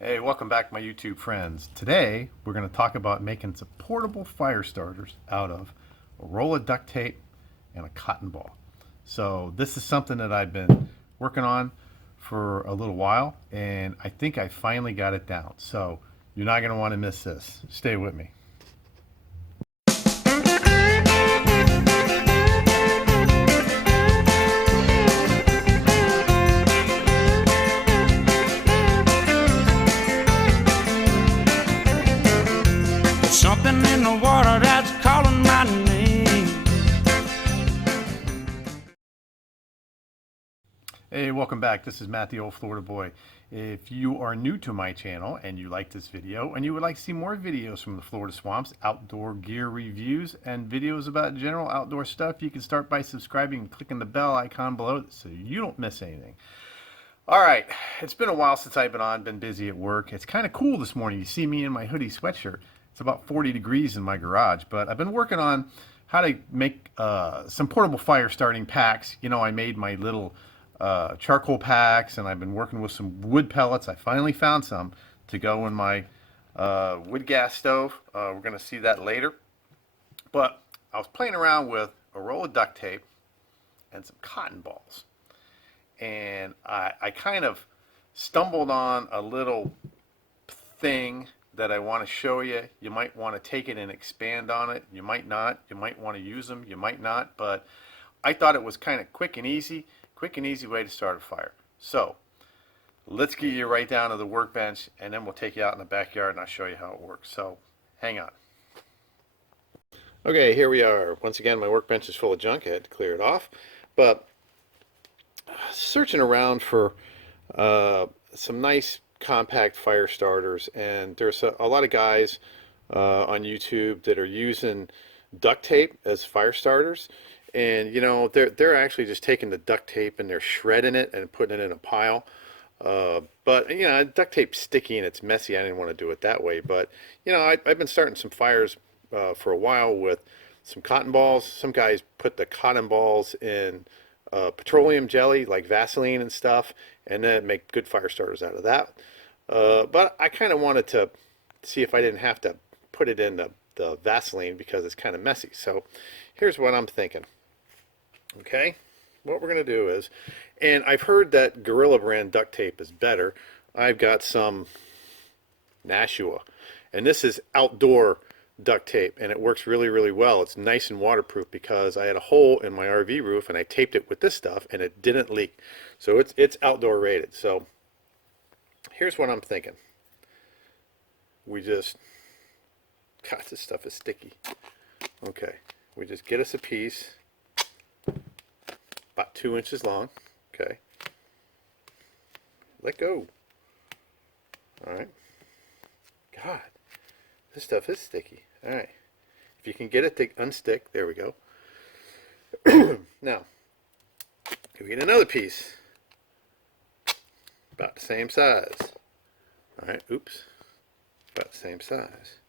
Hey, welcome back, my YouTube friends. Today, we're going to talk about making some portable fire starters out of a roll of duct tape and a cotton ball. So, this is something that I've been working on for a little while, and I think I finally got it down. So, you're not going to want to miss this. Stay with me. Something in the water that's calling my name. Hey, welcome back. This is Matt, the old Florida boy. If you are new to my channel and you like this video and you would like to see more videos from the Florida swamps, outdoor gear reviews, and videos about general outdoor stuff, you can start by subscribing and clicking the bell icon below so you don't miss anything. All right, it's been a while since I've been busy at work. It's kind of cool this morning. You see me in my hoodie sweatshirt. It's about 40 degrees in my garage, but I've been working on how to make some portable fire starting packs. You know, I made my little charcoal packs, and I've been working with some wood pellets. I finally found some to go in my wood gas stove. We're going to see that later. But I was playing around with a roll of duct tape and some cotton balls. And I kind of stumbled on a little thing that I want to show you. You might want to take it and expand on it. You might not. You might want to use them. You might not. But I thought it was kind of quick and easy way to start a fire. So let's get you right down to the workbench, and then we'll take you out in the backyard and I'll show you how it works. So hang on. Okay, here we are. Once again, my workbench is full of junk. I had to clear it off. But searching around for some nice compact fire starters, and there's a lot of guys on YouTube that are using duct tape as fire starters, and you know they're actually just taking the duct tape and they're shredding it and putting it in a pile. But you know, duct tape's sticky and it's messy. I didn't want to do it that way, but you know, I've been starting some fires for a while with some cotton balls. Some guys put the cotton balls in petroleum jelly like Vaseline and stuff, and then make good fire starters out of that. But I kind of wanted to see if I didn't have to put it in the Vaseline because it's kind of messy. So here's what I'm thinking. Okay, what we're going to do is, and I've heard that Gorilla brand duct tape is better. I've got some Nashua, and this is outdoor duct tape, and it works really well. It's nice and waterproof because I had a hole in my RV roof and I taped it with this stuff and it didn't leak. So it's outdoor rated. So here's what I'm thinking. We just, God, this stuff is sticky. Okay, we just get us a piece about 2 inches long. Okay, let go. All right. God, this stuff is sticky. All right, if you can get it to unstick, there we go. Now, we get another piece about the same size. All right, oops, about the same size.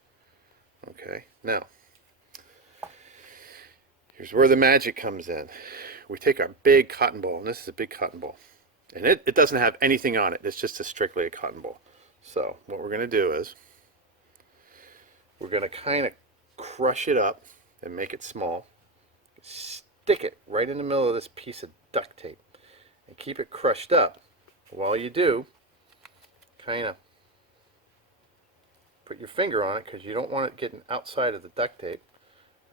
Okay, now, here's where the magic comes in. We take our big cotton ball, and this is a big cotton ball, and it doesn't have anything on it. It's just strictly a cotton ball. So what we're going to do is we're going to kind of crush it up and make it small. Stick it right in the middle of this piece of duct tape and keep it crushed up. While you do, kind of put your finger on it because you don't want it getting outside of the duct tape.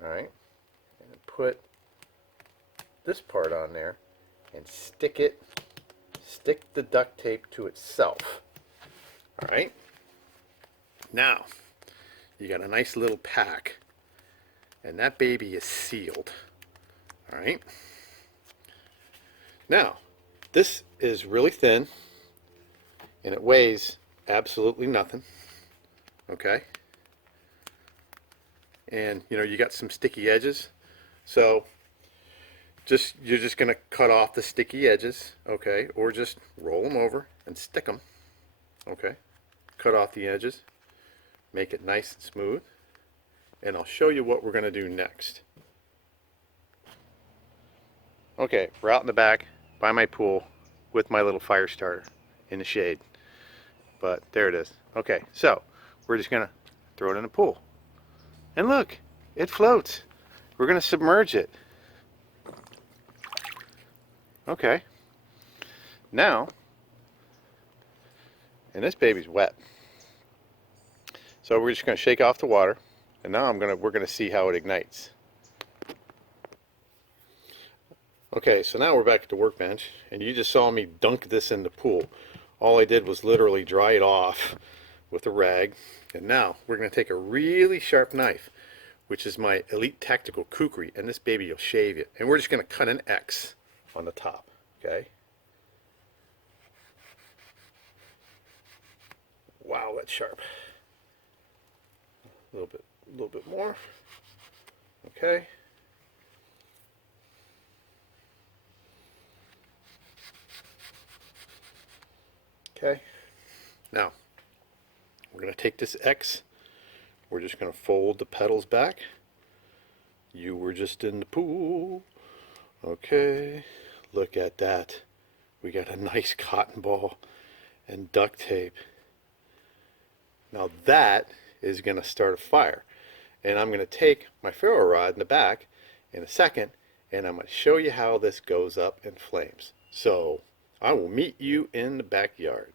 Alright, and put this part on there and stick the duct tape to itself. Alright, now you got a nice little pack, and that baby is sealed. Alright, now this is really thin and it weighs absolutely nothing. Okay, and you know, you got some sticky edges, so you're just gonna cut off the sticky edges, okay, or just roll them over and stick them. Okay, cut off the edges, make it nice and smooth, and I'll show you what we're gonna do next. Okay, we're out in the back by my pool with my little fire starter in the shade. but there it is. Okay, so we're just gonna throw it in the pool. And look, it floats. We're gonna submerge it. Okay. Now, and this baby's wet. So we're just gonna shake off the water, and now we're gonna see how it ignites. Okay, so now we're back at the workbench, and you just saw me dunk this in the pool. All I did was literally dry it off with a rag, and now we're going to take a really sharp knife, which is my Elite Tactical Kukri, and this baby will shave it. And we're just going to cut an X on the top, okay? Wow, that's sharp. A little bit more. Okay. Okay, now we're going to take this X, we're just going to fold the petals back. You were just in the pool. Okay, look at that. We got a nice cotton ball and duct tape. Now that is going to start a fire. And I'm going to take my ferro rod in the back in a second, and I'm going to show you how this goes up in flames. So I will meet you in the backyard.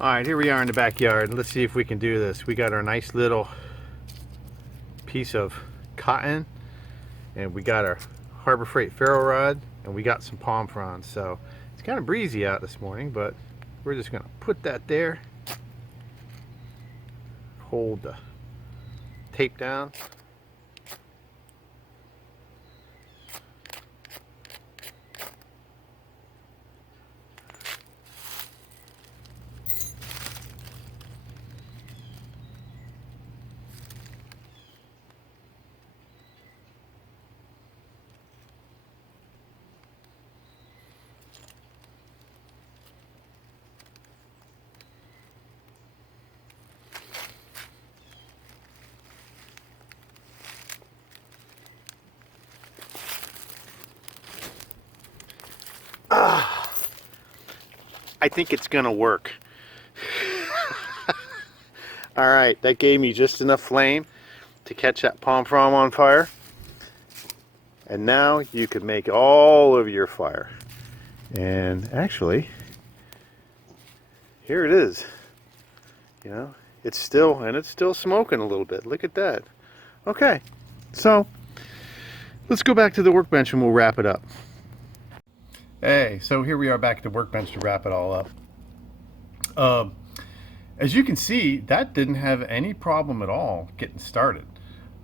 Alright, here we are in the backyard. Let's see if we can do this. We got our nice little piece of cotton, and we got our Harbor Freight ferro rod, and we got some palm fronds. So it's kind of breezy out this morning, but we're just going to put that there. Hold the tape down. I think it's gonna work. All right, that gave me just enough flame to catch that palm frond on fire. And now you could make all of your fire. And actually, here it is. You know, it's still smoking a little bit. Look at that. Okay, so let's go back to the workbench and we'll wrap it up. Hey, so here we are back at the workbench to wrap it all up. As you can see, that didn't have any problem at all getting started.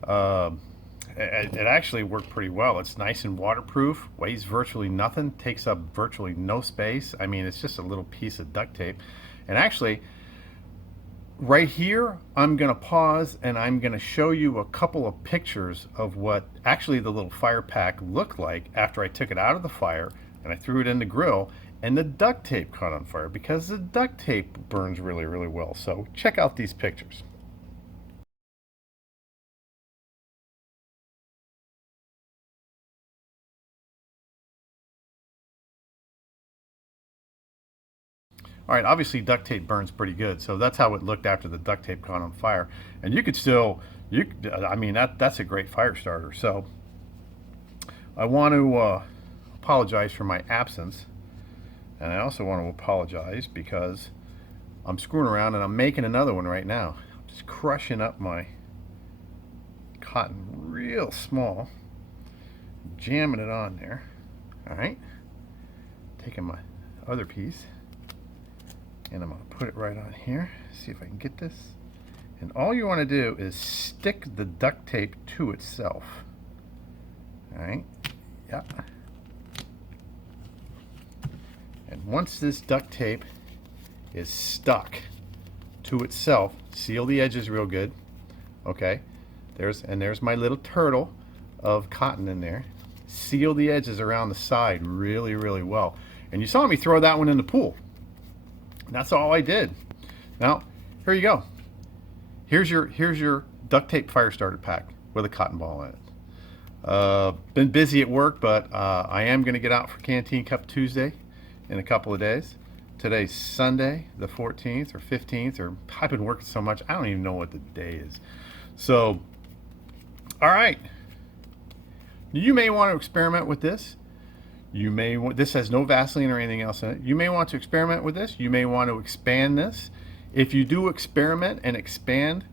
It actually worked pretty well. It's nice and waterproof, weighs virtually nothing, takes up virtually no space. I mean, it's just a little piece of duct tape. And actually, right here, I'm gonna pause and I'm gonna show you a couple of pictures of what actually the little fire pack looked like after I took it out of the fire and I threw it in the grill and the duct tape caught on fire, because the duct tape burns really, really well. So check out these pictures. All right, obviously duct tape burns pretty good, so that's how it looked after the duct tape caught on fire. And you could still, I mean, that's a great fire starter. So I want to apologize for my absence, and I also want to apologize because I'm screwing around and I'm making another one right now. I'm just crushing up my cotton real small, jamming it on there. All right, taking my other piece and I'm going to put it right on here. See if I can get this. And all you want to do is stick the duct tape to itself. All right, yeah. And once this duct tape is stuck to itself, seal the edges real good. Okay, there's my little turtle of cotton in there. Seal the edges around the side really, really well. And you saw me throw that one in the pool. And that's all I did. Now, here you go. Here's your duct tape fire starter pack with a cotton ball in it. Been busy at work, but I am going to get out for Canteen Cup Tuesday in a couple of days Today's Sunday, the 14th or 15th, or I've been working so much, I don't even know what the day is. So, all right. You may want to experiment with this. This has no Vaseline or anything else in it. You may want to experiment with this. You may want to expand this. If you do experiment and expand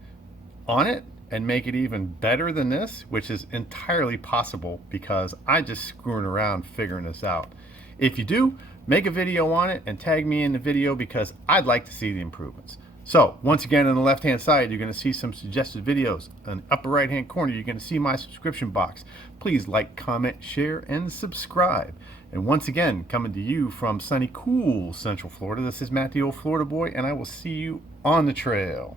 on it and make it even better than this, which is entirely possible because I just screwing around figuring this out. If you do, make a video on it and tag me in the video because I'd like to see the improvements. So once again, on the left hand side, you're going to see some suggested videos. On the upper right hand corner, you're going to see my subscription box. Please like, comment, share, and subscribe. And once again, coming to you from sunny, cool Central Florida, this is Matt the Old Florida Boy, and I will see you on the trail.